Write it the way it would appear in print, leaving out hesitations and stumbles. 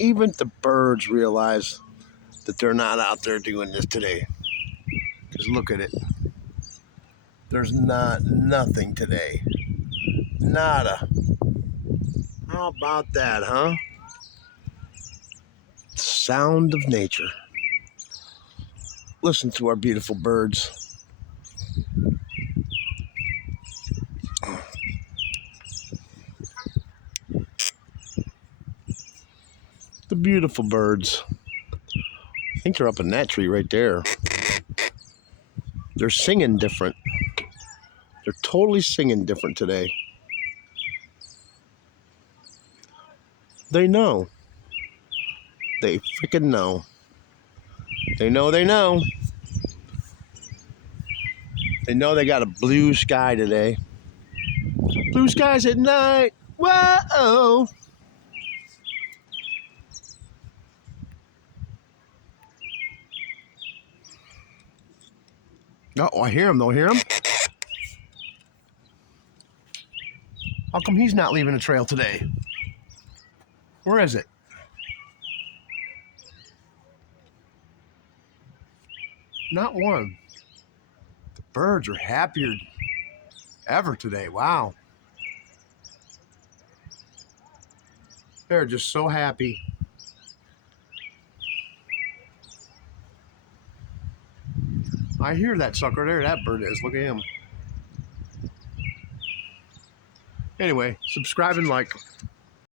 Even the birds realize that they're not out there doing this today. Because look at it. There's nothing today. Nada. How about that, huh? Sound of nature. Listen to our beautiful birds. The beautiful birds. I think they're up in that tree right there. They're singing different. They're totally singing different today. They know. They freaking know. They know they know. They know they got a blue sky today. Blue skies at night. Whoa. Oh, I hear him though. Hear him? How come he's not leaving a trail today? Where is it? Not one. The birds are happier ever today. Wow. They're just so happy. I hear that sucker there. That bird is. Look at him. Anyway, subscribe and like.